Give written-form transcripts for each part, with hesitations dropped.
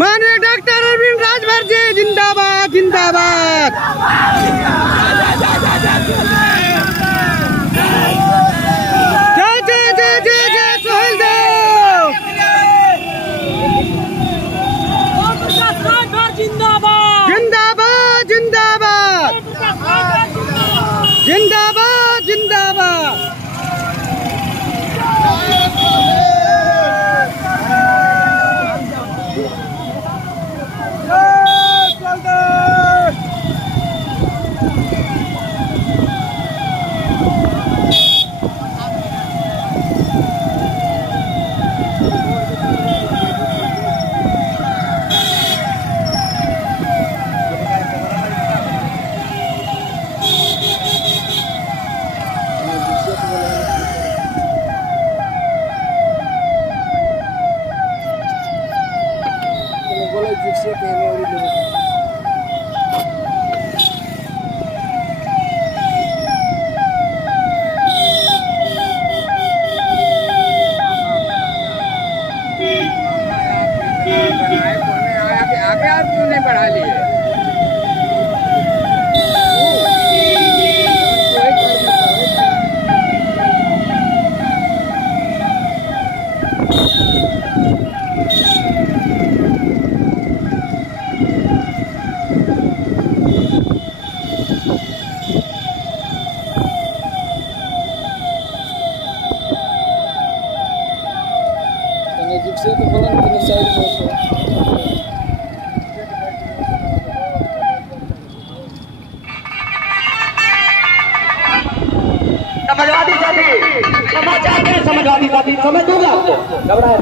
माननीय डॉक्टर अरविंद राजभर जी जिंदाबाद जिंदाबाद। जय जय जय जय जय सोहेल देव जिंदाबाद जिंदाबाद जिंदाबाद जिंदाबाद जिंदाबाद। बढ़ा लिए जिससे तो बोला ना साइड में समाजवादी साथी समझ दूंगा आपको, घबराए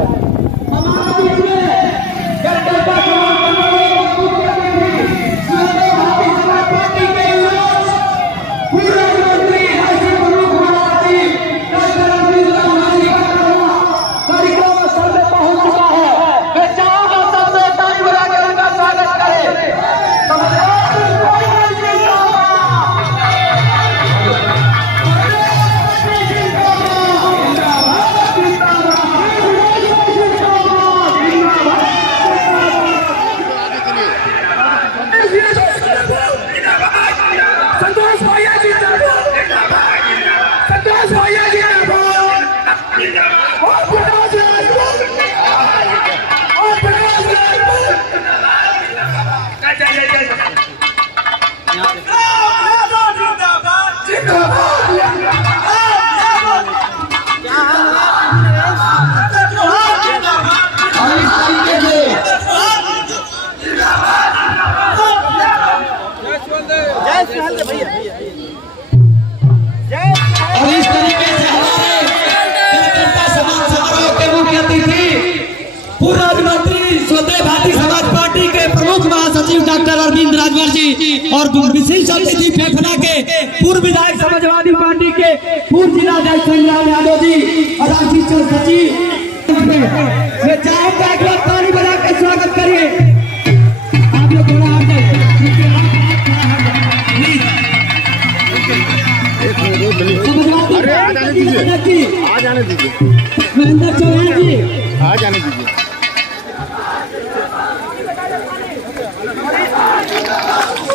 डॉक्टर अरविंद राजभर जी और विशिष्ट अतिथि फेफड़ा के पूर्व विधायक समाजवादी पार्टी के पूर्व जिलाध्यक्ष संग्राम यादव जी और राशि सचिव मैं चाहूंगा एक बार ताली बजा के स्वागत करिए। आप लोग थोड़ा आ जाने दीजिए महेंद्र चौहान जी आ जाने दीजिए।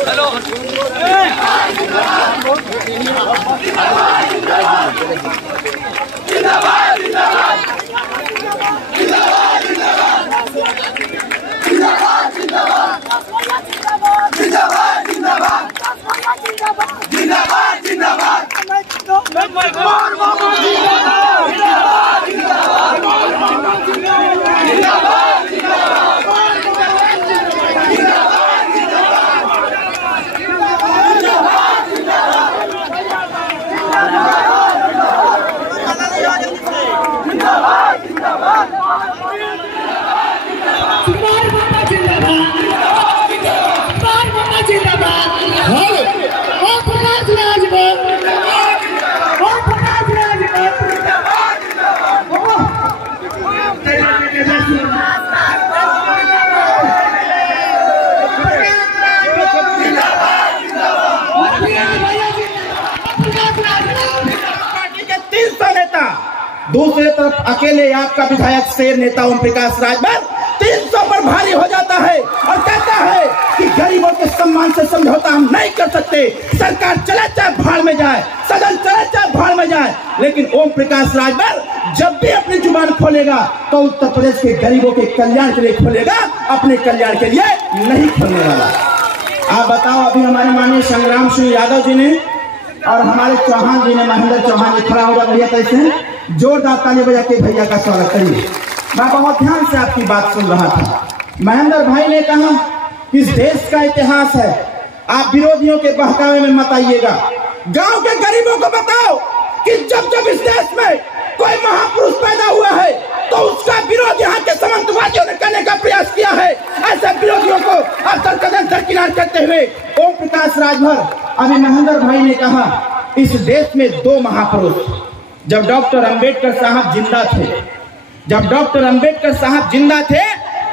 हेलो जिंदाबाद जिंदाबाद दूसरे तरफ अकेले आपका विधायक शेर नेता ओम प्रकाश राजभर 300 पर भारी हो जाता है और कहता है कि गरीबों के सम्मान से समझौता हम नहीं कर सकते। सरकार चले चाहे भाड़ में जाए, सदन चले चाहे भाड़ में जाए, लेकिन ओम प्रकाश राजभर जब भी अपनी जुबान खोलेगा तो उत्तर प्रदेश के गरीबों के कल्याण के लिए खोलेगा, अपने कल्याण के लिए नहीं खोलने वाला। आप बताओ, अभी हमारे माननीय संग्राम सिंह यादव जी ने और हमारे चौहान जी ने, महेंद्र चौहान जी, खड़ा होगा भैया, कैसे जोरदार ताली बजा के भैया का स्वागत करिए। मैं बहुत ध्यान से आपकी बात सुन रहा था। महेंद्र भाई ने कहा कि इस देश का इतिहास है, आप विरोधियों के बहकावे में मत आइएगा। गांव के गरीबों को बताओ कि जब जब इस देश में कोई महापुरुष पैदा हुआ है तो उसका विरोध यहाँ के सामंतवादियों ने करने का प्रयास किया है। ऐसे विरोधियों को अब कदम दरकिनार करते हुए ओम प्रकाश राजभर, अभी महेंद्र भाई ने कहा इस देश में 2 महापुरुष, जब डॉक्टर अंबेडकर साहब जिंदा थे, जब डॉक्टर अंबेडकर साहब जिंदा थे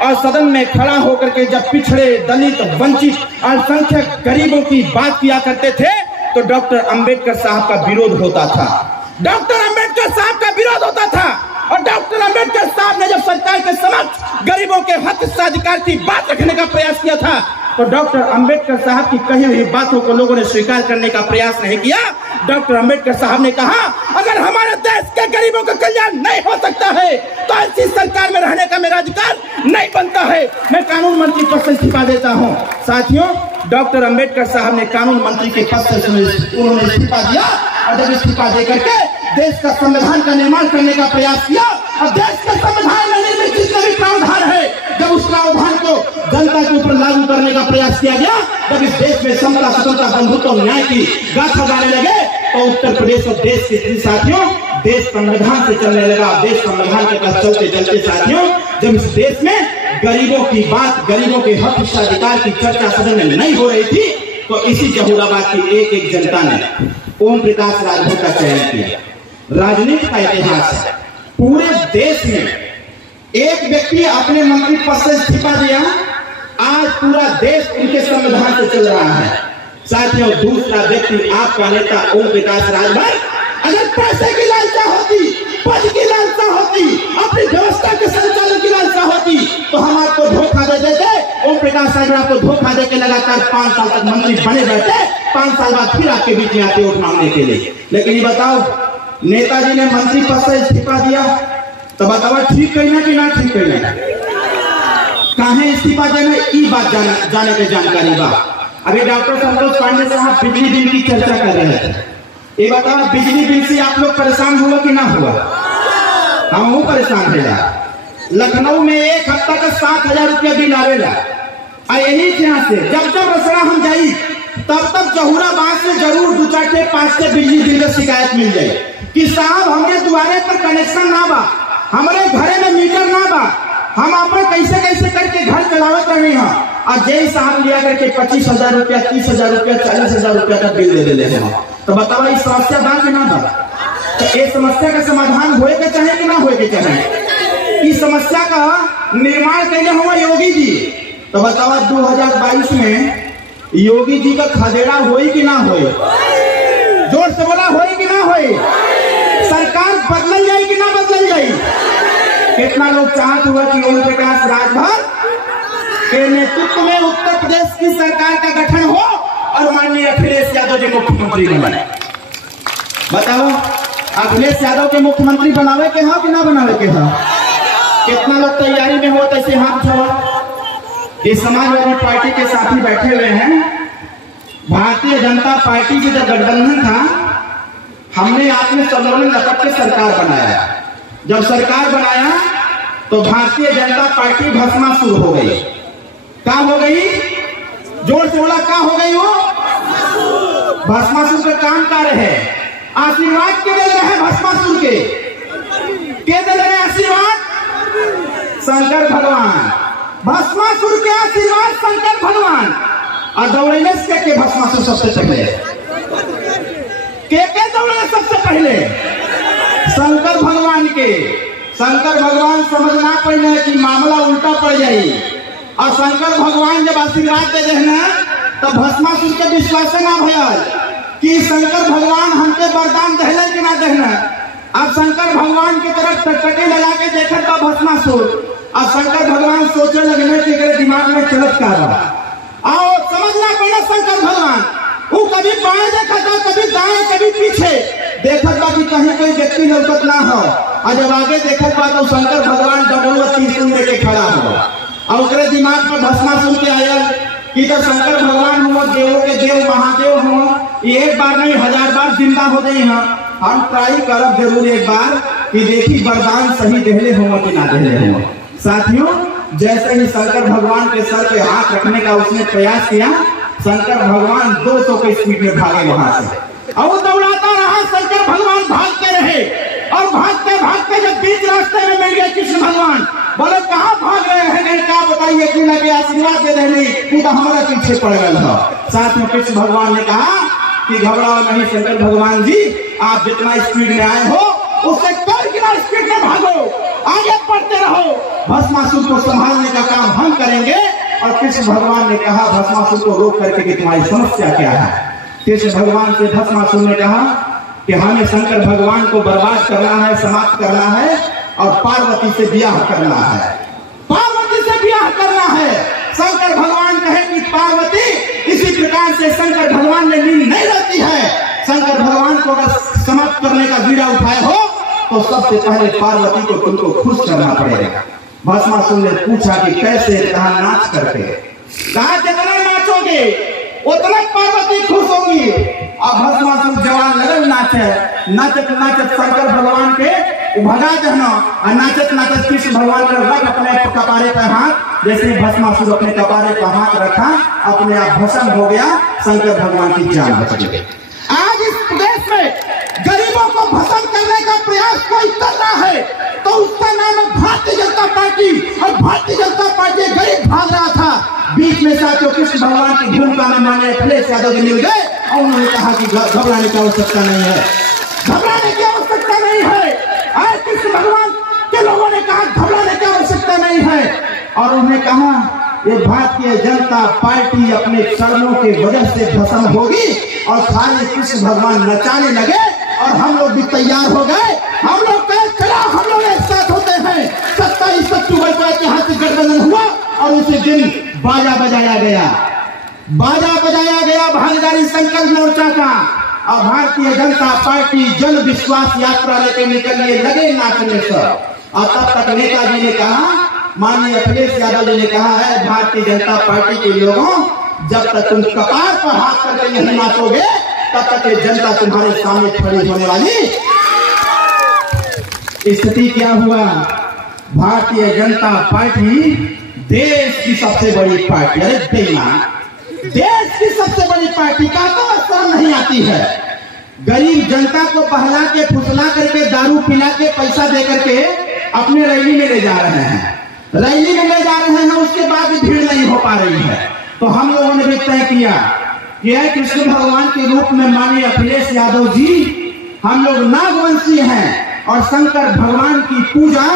और सदन में खड़ा होकर के जब पिछड़े, दलित, वंचित, अल्पसंख्यक गरीबों की बात किया करते थे तो डॉक्टर अंबेडकर साहब का विरोध होता था। डॉक्टर अंबेडकर साहब का विरोध होता था और डॉक्टर अंबेडकर साहब ने जब सरकार के समक्ष गरीबों के हक अधिकार की बात रखने का प्रयास किया था तो डॉक्टर अंबेडकर साहब की कही हुई बातों को लोगों ने स्वीकार करने का प्रयास नहीं किया। डॉक्टर अंबेडकर साहब ने कहा अगर हमारे देश के गरीबों का कल्याण नहीं हो सकता है तो ऐसी सरकार में रहने का मेरा अधिकार नहीं बनता है, मैं कानून मंत्री पद से इस्तीफा देता हूं। साथियों, डॉक्टर अंबेडकर साहब ने कानून मंत्री के पद से उन्होंने इस्तीफा दिया और जब इस्तीफा देकर के देश का संविधान का निर्माण करने का प्रयास किया और देश के संविधान में निर्मित जितने भी प्रावधान है जब उस प्रावधान को जनता के ऊपर लागू करने का प्रयास किया गया, जब इस देश में समता, स्वतंत्रता, बंधुत्व और न्याय की गाथा गाने लगे तो उत्तर प्रदेश और देश के साथियों देश संविधान से चलने लगा। देश संविधान के पास चलते चलते साथियों जब इस देश में गरीबों की बात, गरीबों के हक अधिकार की चर्चा सदन में नहीं हो रही थी तो इसी जहूराबाद की एक जनता ने ओम प्रकाश राजभर का चयन किया। राजनीति का इतिहास है, पूरे देश में एक व्यक्ति अपने मंत्री पद से इस्तीफा दिया, आज पूरा देश उनके संविधान से चल रहा है। साथियों, दूसरा व्यक्ति आपका नेता ओम प्रकाश राजभर, अगर पैसे की लालसा होती, पद की लालसा होती, अपनी व्यवस्था के संचालन की लालसा होती तो हम आपको धोखा दे देते। ओम प्रकाश राजभर आपको धोखा देके लगातार 5 साल तक मंत्री बने रहते, 5 साल बाद फिर आपके बीच में आते वोट मांगने के लिए। लेकिन ये बताओ, नेताजी ने मंत्री पद से इस्तीफा दिया तो बताओ ठीक कहना कि ना ठीक कहना, काहे इस्तीफा देना, ई बात जाने के जानकारी बा। अभी डॉक्टर संतोष पांडे साहब बिजली बिल की चर्चा कर रहे थे, ये बताओ बिजली बिल से आप लोग परेशान हुआ कि ना हुआ? हम वो परेशान थे। लखनऊ में एक हफ्ता का 7,000 रुपया बिल आवेगा और यही यहाँ से जब जब रसड़ा हम जाई तब तक जहूराबाद से जरूर 2-4 से 5 से बिजली बिल का शिकायत मिल जाए कि साहब हमने द्वारे पर कनेक्शन ना बा, हमारे घरे में मीटर ना बा, हम अपने कैसे कैसे करके घर चलावत रहे हैं और जय साहब लिया करके 25,000 रुपया, 30,000 रुपया, 40,000 रुपया का बिल दे देते हैं। तो बताओ इस समस्या बा कि ना बा? तो इस समस्या का समाधान होए के चाहे कि ना होए के चाहे? इस समस्या का निर्माण कैसे हुआ योगी जी, तो बताओ 2022 में योगी जी का खदेड़ा होई कि ना होई? जोर से बोला, होई कि ना होई? सरकार बदल जाए कि ना बदल जाए? कितना लोग चाहते हुआ कि ओम प्रकाश राजभर के नेतृत्व में उत्तर प्रदेश की सरकार का गठन हो और माननीय अखिलेश यादव जी मुख्यमंत्री बने। बताओ, अखिलेश यादव के मुख्यमंत्री बनावे के हा कि ना बनावे के हा? कितना लोग तैयारी में हो तैसे हाथ उठाओ। ये समाजवादी पार्टी के साथी बैठे हुए हैं। भारतीय जनता पार्टी की जब गठबंधन था हमने आपने सब लोगों ने लपट के सरकार बनाया। जब सरकार बनाया तो भारतीय जनता पार्टी भस्मासुर हो गई। क्या हो गई? जोर से बोला, क्या हो गई? वो भस्मासुर का काम कर रहे हैं। आशीर्वाद के दे रहे हैं भस्मासुर के दे रहे हैं आशीर्वाद शंकर भगवान। भस्मासुर के आशीर्वाद शंकर भगवान। और दौड़े के भस्मासुर सबसे पहले के दौड़े सबसे पहले शंकर भगवान के। शंकर भगवान समझना पड़े कि मामला उल्टा पड़ जाए। और शंकर भगवान जब आशीर्वाद दे रहे ना तब भस्मासुर के विश्वास ना भैया कि शंकर भगवान हमके वरदान दहले कि ना दहना। अब शंकर भगवान की तरफ टकटकी लगा के देखा था भस्मासुर। और शंकर भगवान सोचे लगने कि दिमाग में चलत का रहा। आओ समझना पड़ा शंकर भगवान वो कभी बाएं देखा था, कभी दाएं, कभी पीछे देखा था कि कहीं कोई व्यक्ति लौकत ना हो। और जब आगे देखा था तो शंकर भगवान डबल तीन लेके खड़ा हो। और उसके दिमाग में भस्मासुर के आया कि तो शंकर भगवान हो, देवों के देव महादेव हो, एक बार नहीं 1000 बार जिंदा हो गई। हम ट्राई करब जरूर एक बार कि देखी वरदान सही देहले हो कि ना देहले हो। साथियों, जैसे ही शंकर भगवान के सर पे हाथ रखने का उसने प्रयास किया, शंकर भगवान 200 की स्पीड में भागे वहां से। और दौड़ाता रहा शंकर भगवान, भागते रहे। और भागते जब बीच रास्ते में मिल गए कृष्ण भगवान, बोले कहाँ भाग रहे हैं? क्या बताइए कि ना आशीर्वाद दे देनी तू तो हमारे पीछे पड़ गया। साथ में कृष्ण भगवान ने कहा कि घबराओ नहीं शंकर भगवान जी, आप जितना स्पीड में आए हो उससे कई गुना स्पीड में भागो, आगे बढ़ते रहो। भस्मासुर को संभालने का काम हम करेंगे। और कृष्ण भगवान ने कहा भस्मासुर को रोक करके कि तुम्हारी समस्या क्या है? कृष्ण भगवान से भस्मासुर ने कहा कि हमें शंकर भगवान को बर्बाद करना है, समाप्त करना है और पार्वती से ब्याह करना है। पार्वती से ब्याह करना है। शंकर भगवान कहे कि पार्वती, इसी प्रकार से शंकर भगवान ने नींद नहीं रहती है। शंकर भगवान को अगर समाप्त करने का बीड़ा उठाए हो तो सबसे पहले पार्वती को तुमको खुश करना पड़ेगा। भस्मासुर ने पूछा कि कैसे? कहा नाच करके। कहा जितना नाचोगे उतना पार्वती खुश होगी। अब भस्मासुर जवान लगल नाचे, नाचत नाचत शंकर भगवान के भगा देना। और नाचत नाचत कृष्ण भगवान ने रख अपने कपारे पर हाथ, जैसे भस्मासुर अपने कपारे पर हाथ रखा, अपने आप भस्म हो गया। शंकर भगवान की जान बच गई। आज इस प्रदेश में गरीबों को भस्म करने का प्रयास कोई कर रहा है तो उसका नाम है भारतीय जनता पार्टी। और भारतीय जनता पार्टी गरीब भाग रहा था, बीच में साथियों कृष्ण भगवान की भूमिका में माननीय अखिलेश यादव जी मिल गए और उन्होंने कहा कि घबराने की आवश्यकता नहीं है, घबराने की आवश्यकता नहीं है। आज कृष्ण भगवान के लोगों ने कहा घबराने की आवश्यकता नहीं है। और उन्होंने कहा ये भारतीय जनता पार्टी अपने कर्मों के वजह से भस्म होगी। और खाली कृष्ण भगवान नचाने लगे और हम लोग भी तैयार हो गए। हम लोग कहे चला, हम लोग एक साथ होते हैं। 27 अक्टूबर को ऐतिहासिक गठबंधन हुआ और उसी दिन बाजा बजाया गया, बाजा बजाया गया भागीदारी संकल्प मोर्चा का। और भारतीय जनता पार्टी जन विश्वास यात्रा लेकर निकलने लगे नाचने से। और तब तक नेताजी ने कहा, माननीय अखिलेश यादव जी ने कहा है भारतीय जनता पार्टी के लोगों, जब तक तुम कपार पर हाथ करके नहीं नाचोगे तब तक ये जनता तुम्हारे सामने खड़ी होने वाली। स्थिति क्या हुआ? भारतीय जनता पार्टी देश की सबसे बड़ी पार्टी, अरे बेईमान, देश की सबसे बड़ी पार्टी का तो शर्म नहीं आती है। गरीब जनता को बहला के फुसला करके दारू पिला के पैसा दे करके अपने रैली में ले जा रहे हैं, रैली में ले जा रहे हैं। उसके बाद भी भीड़ नहीं हो पा रही है। तो हम लोगों ने भी तय किया कि कृष्ण भगवान के रूप में माननीय अखिलेश यादव जी, हम लोग नागवंशी हैं और शंकर भगवान की पूजा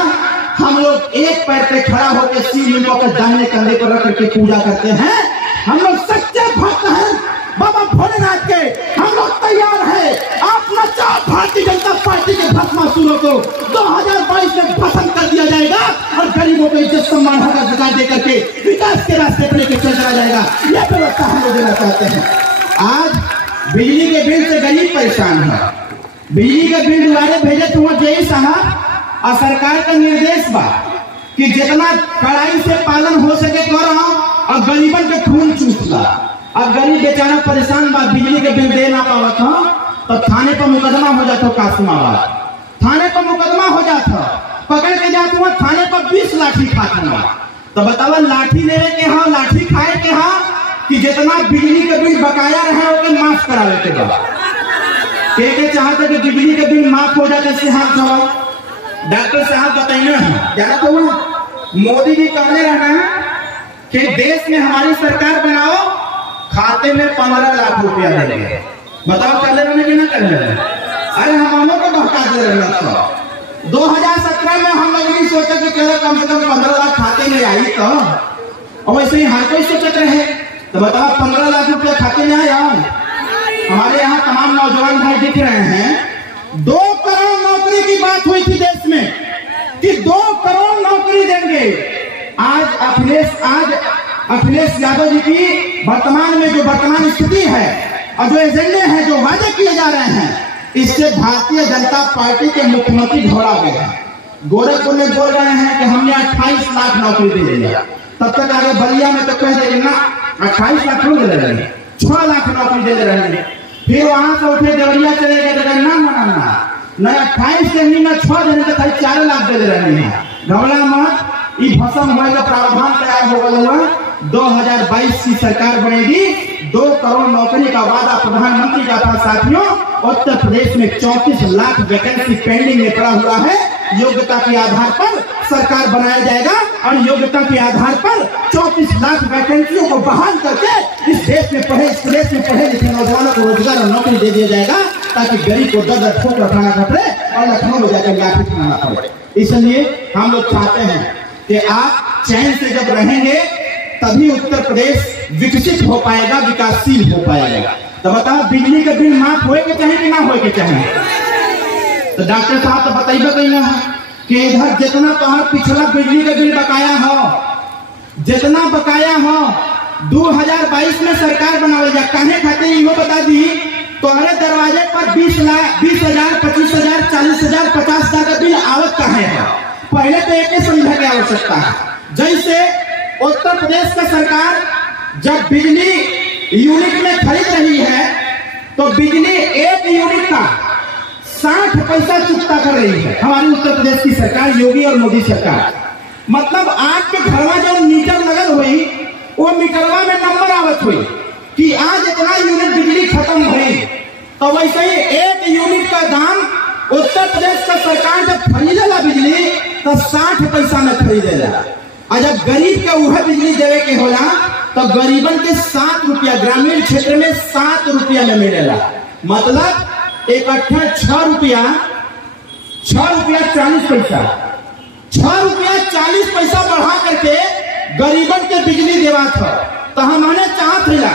हम लोग एक पैर पे खड़ा होकर शिवलिंगों के दाहिने कंधे पर रख करके पूजा करते हैं। हम लोग सच्चे भक्त हैं बाबा भोलेनाथ के। हम लोग तैयार हैं। आप नचाओ भारतीय जनता पार्टी के भस्मासुरों को 2022 में भस्म कर दिया जाएगा और गरीबों को इज्जत सम्मान हक अधिकार दे करके विकास के रास्ते पर लेकर चल चला जाएगा। यह व्यवस्था हम लोग देना चाहते हैं। आज बिजली के बिल से गरीब परेशान है। बिजली के बिल दुआरे भेजे तो जेई साहब और सरकार का निर्देश बा कि जितना कड़ाई से पालन हो सके करो और गरीबन के खून चूसला। अब गरीब बेचारा परेशान बा, बिजली के बिल दे ना पावत हो तो थाने पर मुकदमा हो जाता कासिमाबाद, थाने पर मुकदमा हो जाता, पकड़ के जाते हुआ थाने पर 20 लाठी खाता। तो बतावा लाठी लेने के हाँ, लाठी खाए के हाँ, कि जितना बिजली के बिल बकाया रहे ओके माफ करा लेते बा। के चाहते कि बिजली के बिल माफ हो जाते से हाथ जवाब डॉक्टर साहब बताइए जाना तो मोदी जी कहने रहना कि देश में हमारी सरकार बनाओ, खाते में 15 लाख रुपया देंगे। बताओ कर ले रहे कि ना कर रहे? अरे हम को बहका दे रहे था। 2017 में हम लोग नहीं सोचे कि चलो कम से कम 15 लाख खाते में आई तो, और वैसे ही हर कोई सोचते रहे। तो बताओ 15 लाख रुपया खाते में आया। हमारे यहाँ तमाम नौजवान भाई दिख रहे हैं। 2 करोड़ नौकरी की बात हुई थी देश में कि 2 करोड़ नौकरी देंगे। आज अखिलेश यादव जी की वर्तमान में जो वर्तमान स्थिति है और जो एजेंडे हैं, जो वादे किए जा रहे हैं, इससे भारतीय जनता पार्टी के मुख्यमंत्री घबरा गए हैं। गोरखपुर में बोल रहे हैं कि हमने 28 लाख नौकरी दे दिया, तब तक आगे बलिया में तो कह देंगे ना 28 लाख दे रहे हैं, 6 लाख नौकरी दे रहे हैं। फिर वहां से उठे देवरिया चले गए तो ना 28 देनी ना 6 देने तो 4 लाख दे रहे हैं। घबरा मत, ये भसम होने का प्रावधान तैयार हो गया। 2022 की सरकार बनेगी, 2 करोड़ नौकरी का वादा प्रधानमंत्री का था। साथियों, उत्तर प्रदेश में 34 लाख वैकेंसी पेंडिंग में पड़ा हुआ है। योग्यता के आधार पर सरकार बनाया जाएगा और योग्यता के आधार पर 34 लाख वैकेंसियों को बहाल करके इस देश में पढ़े लिखे नौजवानों को रोजगार और नौकरी दे दिया जाएगा, ताकि गरीब को दर ठोकर खाना पड़े और लखनऊ में जाकर लाठी खाना पड़े। इसलिए हम लोग चाहते हैं कि आप चैन से जब रहेंगे तभी उत्तर प्रदेश विकसित हो पाएगा, विकासशील हो पाएगा। तो बताओ बिजली का बिल माफ होए के चाहे कि ना होए के चाहे? तो डॉक्टर साहब तो बताइए कि इधर जितना तुम्हारा पिछला बिजली का बिल बकाया हो, जितना बकाया हो 2022 में सरकार बनावे जा कहने खाते ये बता दी, तुम्हारे दरवाजे पर 20,000, 25,000, 40,000, 50,000 का बिल आवत कहे है। पहले तो एक ही समझा की आवश्यकता है। जैसे उत्तर प्रदेश का सरकार जब बिजली यूनिट में खरीद रही है तो बिजली 1 यूनिट का 60 पैसा चुकता कर रही है हमारी उत्तर प्रदेश की सरकार, योगी और मोदी सरकार। मतलब आपके घर में जो मीटर लगल हुई, वो मीटरवा में नंबर आवत हुई कि आज इतना यूनिट बिजली खत्म हुई। तो वैसे ही 1 यूनिट का दाम उत्तर प्रदेश का सरकार जब खरीदेला बिजली तो 60 पैसा में खरीदेला, और जब गरीब के वह बिजली देवे के होला तो गरीबन के 7 रुपया, ग्रामीण क्षेत्र में 7 रुपया में मिलेला। मतलब इकट्ठा 6 रुपया 40 पैसा, 6 रुपया 40 पैसा बढ़ा करके गरीबन के बिजली देवा था। तो हमारे चाहत है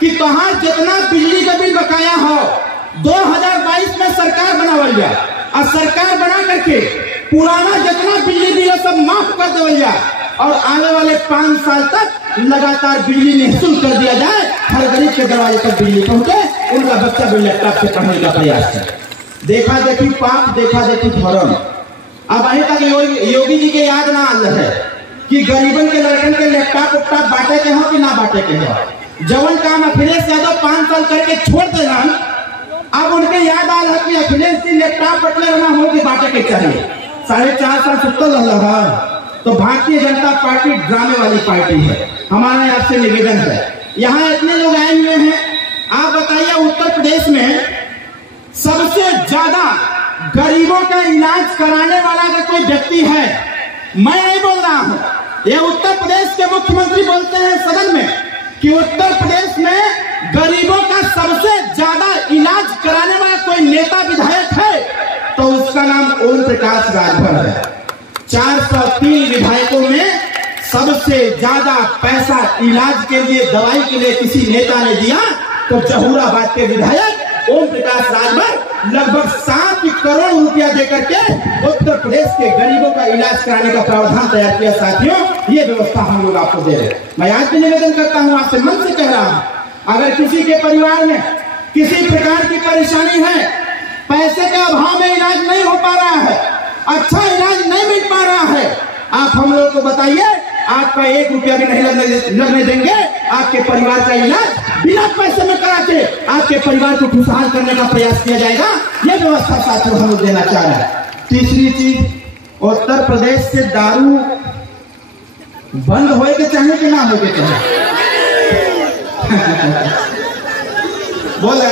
कि कहा जितना बिजली का बिल बकाया हो 2022 में सरकार बनावल जाए, और सरकार बना करके पुराना जितना बिजली बिल सब माफ कर देवल जाए, और आने वाले 5 साल तक लगातार बिजली निःशुल्क कर दिया जाए। हर गरीब के दरवाजे तक बिजली पहुंचे, उनका बच्चा भी लैपटॉप से पढ़ने का प्रयास है। देखा देखी पाप, देखा देखी धर्म। अब अभी तक योगी जी के याद ना आ है कि गरीबन के लड़कन के लैपटॉप उपटॉप बांटे के हो कि ना बांटे के हो। जवन काम अखिलेश यादव 5 साल करके छोड़ दे रहा, अब उनके याद आ रहा कि अखिलेश जी लैपटॉप बटले रहना हो कि बांटे के चाहिए। 4.5 साल सुतल रहा। तो भारतीय जनता पार्टी ड्रामे वाली पार्टी है। हमारा आपसे निवेदन है, यहाँ इतने लोग आए हुए हैं, आप बताइए उत्तर प्रदेश में सबसे ज्यादा गरीबों का इलाज कराने वाला अगर कोई व्यक्ति है, मैं नहीं बोल रहा हूँ, ये उत्तर प्रदेश के मुख्यमंत्री बोलते हैं सदन में कि उत्तर प्रदेश में गरीबों का सबसे ज्यादा इलाज कराने वाला कोई नेता विधायक है तो उसका नाम ओम प्रकाश राजभर है। 403 विधायकों में सबसे ज्यादा पैसा इलाज के लिए, दवाई के लिए किसी नेता ने दिया तो जहूराबाद के विधायक ओम प्रकाश राजभर लगभग 7 करोड़ रुपया देकर के उत्तर प्रदेश के गरीबों का इलाज कराने का प्रावधान तैयार किया। साथियों, ये व्यवस्था हम लोग आपको दे रहे हैं। मैं आज भी निवेदन करता हूँ, आपसे मन से कह रहा हूँ, अगर किसी के परिवार में किसी प्रकार की परेशानी है, पैसे के अभाव में इलाज नहीं हो पा रहा है, अच्छा इलाज नहीं मिल पा रहा है, आप हम लोग को बताइए, आपका 1 रुपया भी नहीं लगने देंगे। आपके परिवार का इलाज बिना पैसे में करा के आपके परिवार को खुशहाल करने का प्रयास किया जाएगा। यह व्यवस्था साथियों हम लोग देना चाह रहे हैं। तीसरी चीज, उत्तर प्रदेश से दारू बंद होए के चाहे कि ना होए के चाहे बोले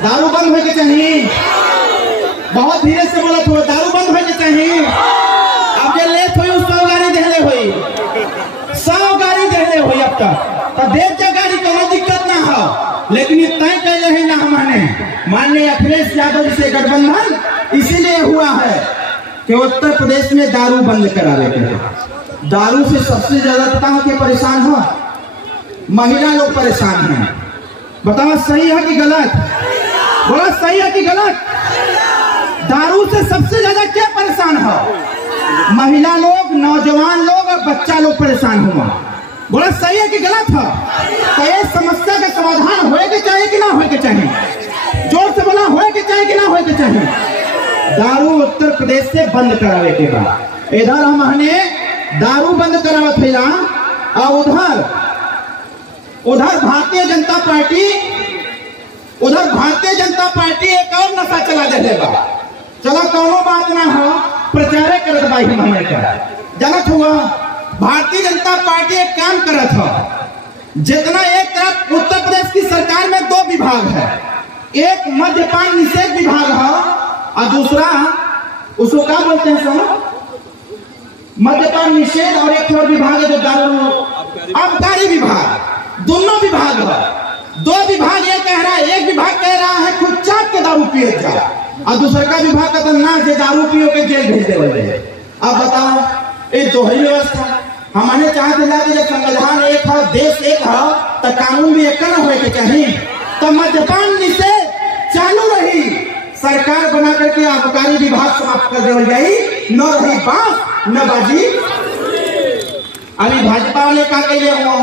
दारू बंद होए के चाहिए। बहुत धीरे से बोला थोड़ा, दारू बंद होए के चाहिए। अब जे लेट हुई 100 गाड़ी देहले हुई, 100 गाड़ी देहले हुई अब तक तो देख जा गाड़ी कोनो दिक्कत ना हो। लेकिन ये तय कर रहे ना हमारे माननीय अखिलेश यादव से गठबंधन इसीलिए हुआ है कि उत्तर प्रदेश में दारू बंद करावे के। दारू से सबसे ज्यादा पता है कि परेशान हो महिला लोग परेशान हैं। बताओ सही है कि गलत? बोला सही है कि गलत? दारू से सबसे ज्यादा क्या परेशान हो? महिला लोग, नौजवान लोग और बच्चा लोग परेशान हुआ। बोला सही है कि गलत है? तो ये समस्या का समाधान होए के चाहिए कि ना होए के चाहिए? जोर से बोला, होए के चाहिए कि ना होए के चाहिए? दारू उत्तर प्रदेश से बंद करावे के बाद इधर हमने दारू बंद करावत है और उधर भारतीय जनता पार्टी एक और नशा चला दे बा। चला कोनो बात ना हो, प्रचार करत भाई हमारे का जनत हुआ। भारतीय जनता पार्टी एक काम करत हो, जितना एक तरफ उत्तर प्रदेश की सरकार में 2 विभाग है, एक मद्यपान निषेध विभाग है और दूसरा उसको क्या बोलते हैं सर, मद्यपान निषेध, और एक और विभाग है जो दारू आबकारी विभाग। दोनों विभाग है, 2 विभाग ये कह रहा है, एक विभाग कह रहा है खुद चाट के दारू पिए जा, और दूसरा का विभाग का ना जे दारू पियो के जेल भेज दे। अब बताओ ये दोहरी व्यवस्था हमारे चाहते ला कि जब संविधान एक है, देश एक है, तो कानून भी एक न होए के चाहिए। तो मद्यपान निषेध चालू रही, सरकार बना करके आबकारी विभाग समाप्त कर देवल जाई, न रही बात न बाजी। अभी भाजपा वाले का कहिए हुआ,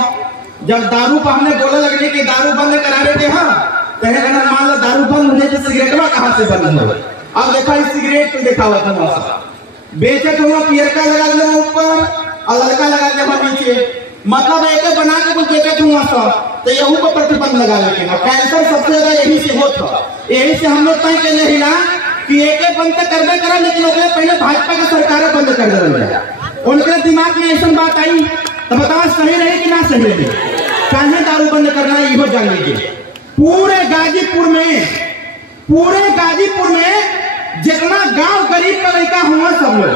जब दारू पर हमने बोला लगने की दारू बंद करावे के हाँ, कहे मान लो दारू बंद हो जाए तो सिगरेटवा कहाँ से बंद हो? अब देखा इस सिगरेट को देखा हुआ था बेचत हुआ, पियरका लगा दिया ऊपर और लड़का लगा दिया नीचे, मतलब एक बना के कुछ बेचत हुआ सब, तो यहू को प्रतिबंध लगा लेके कैंसर सबसे ज्यादा यही से होता। यही से हम लोग तय कर रही ना कि एक बंद तो करबे करा, लेकिन पहले भाजपा की सरकार बंद कर दे। उनके दिमाग में ऐसा बात आई तो बताओ सही रहे कि ना सही रहे? चाहे दारू बंद करना है इहो जान लीजिए। पूरे गाजीपुर में जितना गांव गरीब का लड़का हुआ सब लोग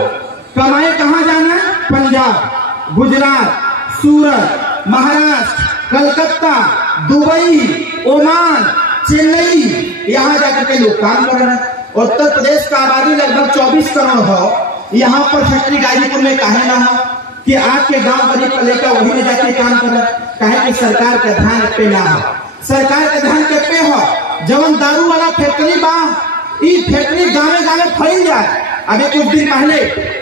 कमाए कहाँ जाना? पंजाब, गुजरात, सूरत, महाराष्ट्र, कलकत्ता, दुबई, ओमान, चेन्नई, यहाँ जाकर के लोग काम कर रहे हैं। उत्तर प्रदेश का आबादी लगभग 24 करोड़ हो, यहाँ पर फैक्ट्री गाजीपुर में काहे ना हो कि आपके गांव गरीब का लड़का वही में जाके काम कर रहा है? कहे कि सरकार का ध्यान पे ना हो, सरकार का ध्यान पे हो। जब दारू वाला फैक्ट्री बा, ये फैक्ट्री गाँव गाँव फैल जाए। अभी कुछ दिन पहले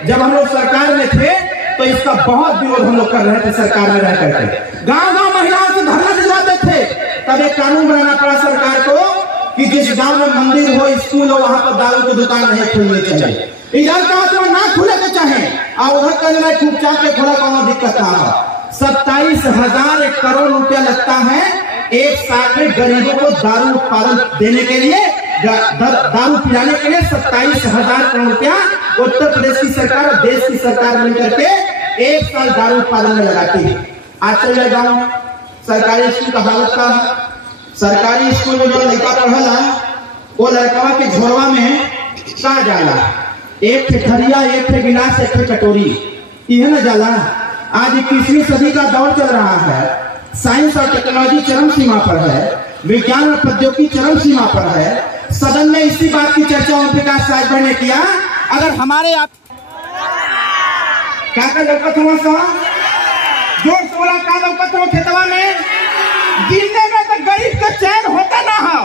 जब हम लोग सरकार में थे तो इसका बहुत विरोध हम लोग कर रहे थे। सरकार में रह करके गाँव महिलाओं से धरना दिलवाते थे, तब एक कानून बनाना पड़ा सरकार को कि जिस गांव में मंदिर हो, स्कूल हो, वहां पर दारू की दुकान नहीं खुलनी चाहिए। इधर कहा तो ना खुले के चाहे और उधर कहना खूब चाह के खुला, कोनो दिक्कत ना हो। 27,000 करोड़ रुपया लगता है एक साल में गरीबों को दारू उत्पादन देने के लिए, दारू पिलाने के लिए 27,000 करोड़ रुपया उत्तर प्रदेश की सरकार और देश की सरकार मिलकर के एक साल दारू उत्पादन में लगाती है। आज चले जाओ सरकारी स्कूल का हालत का, सरकारी स्कूल में जो लड़का पढ़ला वो लड़का के झोरवा में का जाला, एक थे थरिया, एक थे गिलास, एक थे कटोरी, यह न जाला। आज 21वीं सदी का दौर चल रहा है, साइंस और टेक्नोलॉजी चरम सीमा पर है, विज्ञान और प्रौद्योगिकी चरम सीमा पर है। सदन में इसी बात की चर्चा ओम प्रकाश राजभर ने किया। अगर हमारे आप क्या लौकत हुआ सा जोर से बोला, क्या लौकत हुआ खेतवा में गिरने में तो गरीब का चैन होता ना हो,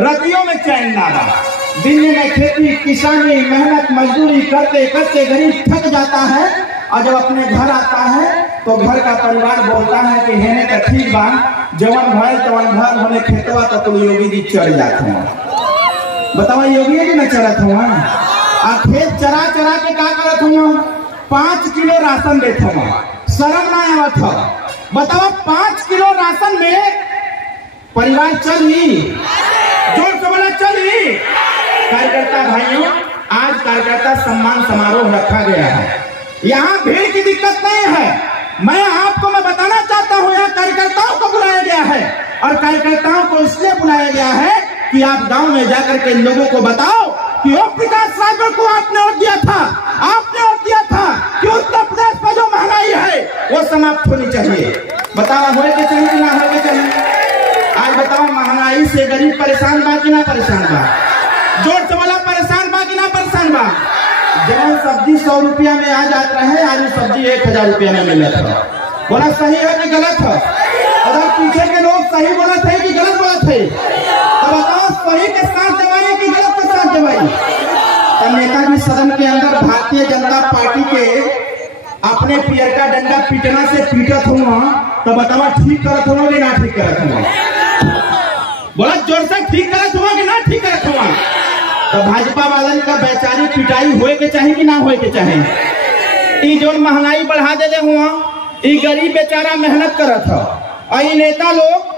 रतियों में चैन ना हो। दिन में खेती किसानी मेहनत मजदूरी करते करते गरीब थक जाता है और जब अपने घर आता है तो घर का परिवार बोलता है कि हेने का ठीक बा, जवन भर तवन भर होने खेतवा तो तुम योगी जी चढ़ जाते हैं। बताओ योगी जी न चढ़त हुआ, खेत चरा चरा के क्या करत हुआ, 5 किलो राशन देते हो, शर्म ना आवत हो? बताओ 5 किलो राशन में परिवार चली? जोर से बोला चली? कार्यकर्ता भाइयों, आज कार्यकर्ता सम्मान समारोह रखा गया है। यहाँ भीड़ की दिक्कत नहीं है। मैं बताना चाहता हूँ, यहाँ कार्यकर्ताओं को बुलाया गया है और कार्यकर्ताओं को इसलिए बुलाया गया है कि आप गांव में जाकर के लोगों को बताओ कि ओम प्रकाश राजभर को आपने वोट दिया था, आपने वोट दिया था कि उत्तर प्रदेश में जो महंगाई है वो समाप्त होनी चाहिए। बताओ होए के चाहिए कि ना होए के चाहिए? आज बताओ, महंगाई से गरीब परेशान बा कि ना परेशान बा? जोर से बोला, परेशान बा कि ना परेशान बा? जब सब्जी 100 रुपया में आ जाता है, आज सब्जी 1000 रुपया में मिल जाता है। बोला सही है कि गलत है? अगर पीछे के लोग सही बोला थे कि गलत बोला थे, तो बताओ सही के साथ दवाई कि गलत के साथ दवाई? तो नेताजी सदन के अंदर भारतीय जनता पार्टी के अपने पियर का डंडा पीटना से पीटत हुआ, तो बताओ ठीक करत हुआ कि ना ठीक करत हुआ? बोला जोर से, ठीक करत हुआ कि ना ठीक करत हुआ? तो भाजपा वालन का वैचारिक पिटाई होए के चाहे कि ना होए के चाहे? ई जो महंगाई बढ़ा दे हुआ, ई गरीब बेचारा मेहनत करत है, और नेता लोग